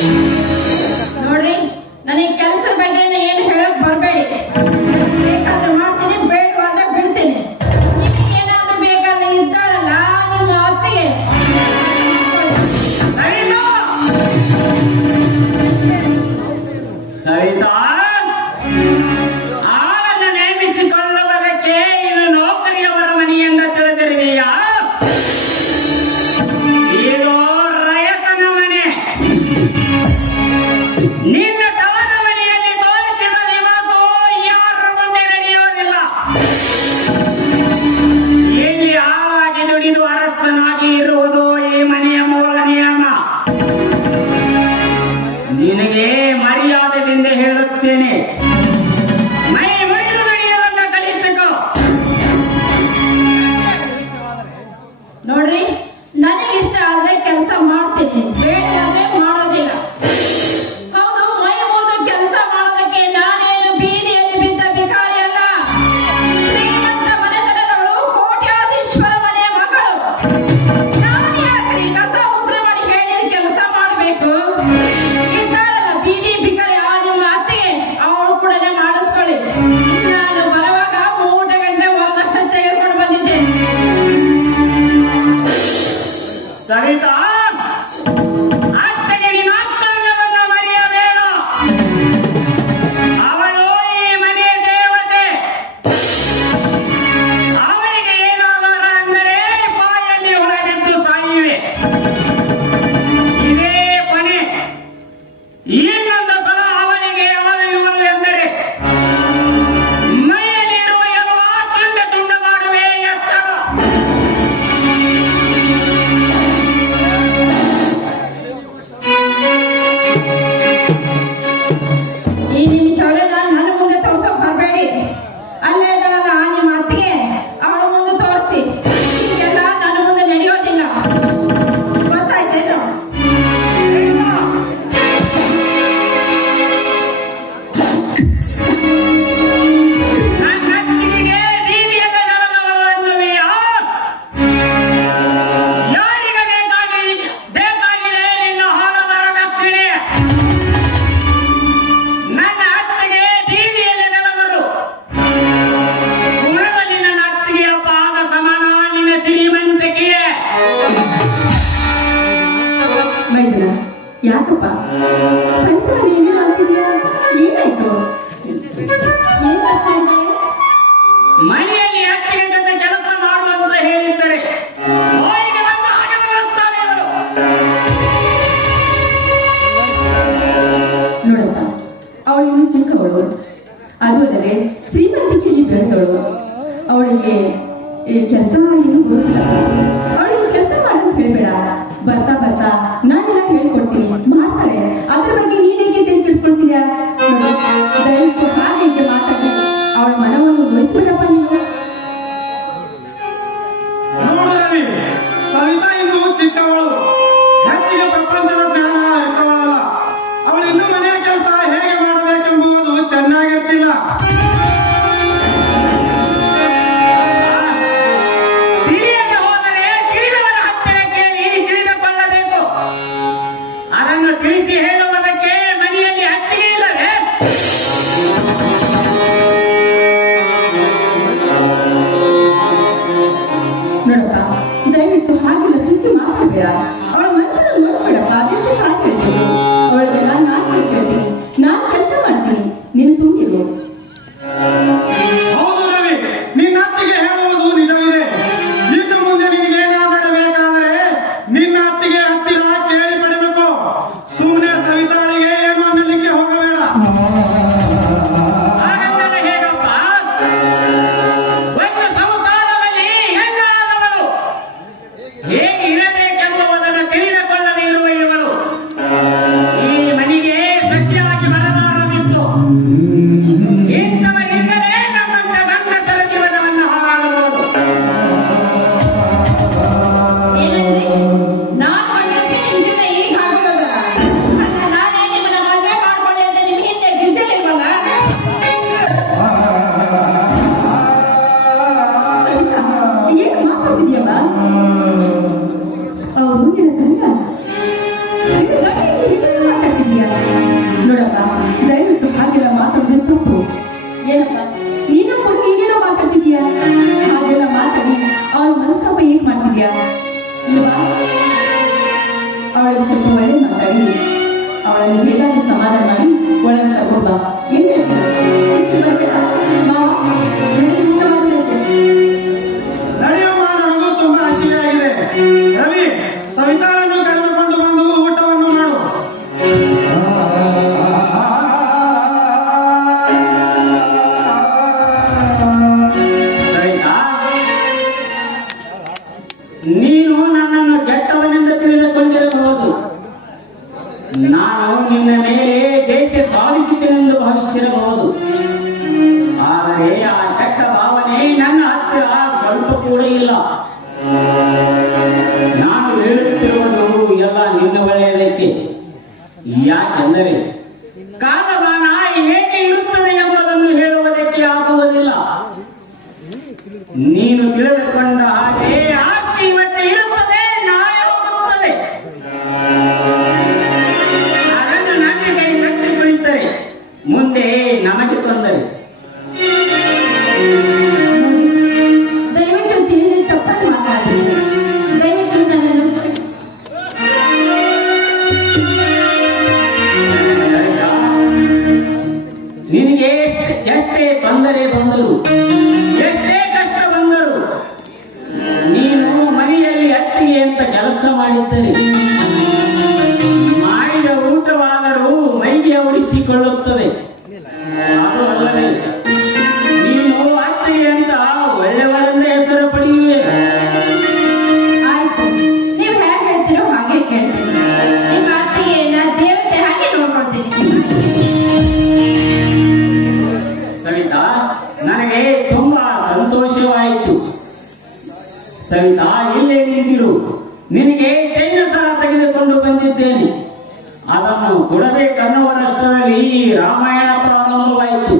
ನೋಡ್ರಿ ನನಗೆ ಕೆಲಸದ ಬಗ್ಗೆ Very happy. 两个吧 Pak? Saya 多 Come. শান্তি নয় ఆవిడ చెప్పబడి నాకు అడిగి ఆవిడ మిగతాకి సమాధానాన్ని వాళ్ళని తగ్గుతా ఏం చేస్తారు not deliving. ನಿನಗೆ ಎಷ್ಟೇ ಬಂದರೆ ಬಂದರು, ಎಷ್ಟೇ ಕಷ್ಟ ಬಂದರು, ನೀನು ಮನೆಯಲ್ಲಿ ಅತ್ತಿಗೆ ಅಂತ ಕೆಲಸ ಮಾಡಿದ್ದರೆ ಮಾಡಿದ ಊಟವಾದರೂ ಮೈಗೆ ಉಳಿಸಿಕೊಳ್ಳುತ್ತದೆ. ಅದು ಆಯಿತು. ಸವಿತಾ ಇಲ್ಲೇ ನಿಂತಿರು. ನಿನಗೆ ಜೈನ ಸರ ತೆಗೆದುಕೊಂಡು ಬಂದಿದ್ದೇನೆ. ಅದನ್ನು ಕೊಡಬೇಕನ್ನುವರಷ್ಟರಲ್ಲಿ ರಾಮಾಯಣ ಪ್ರಾರಂಭವಾಯಿತು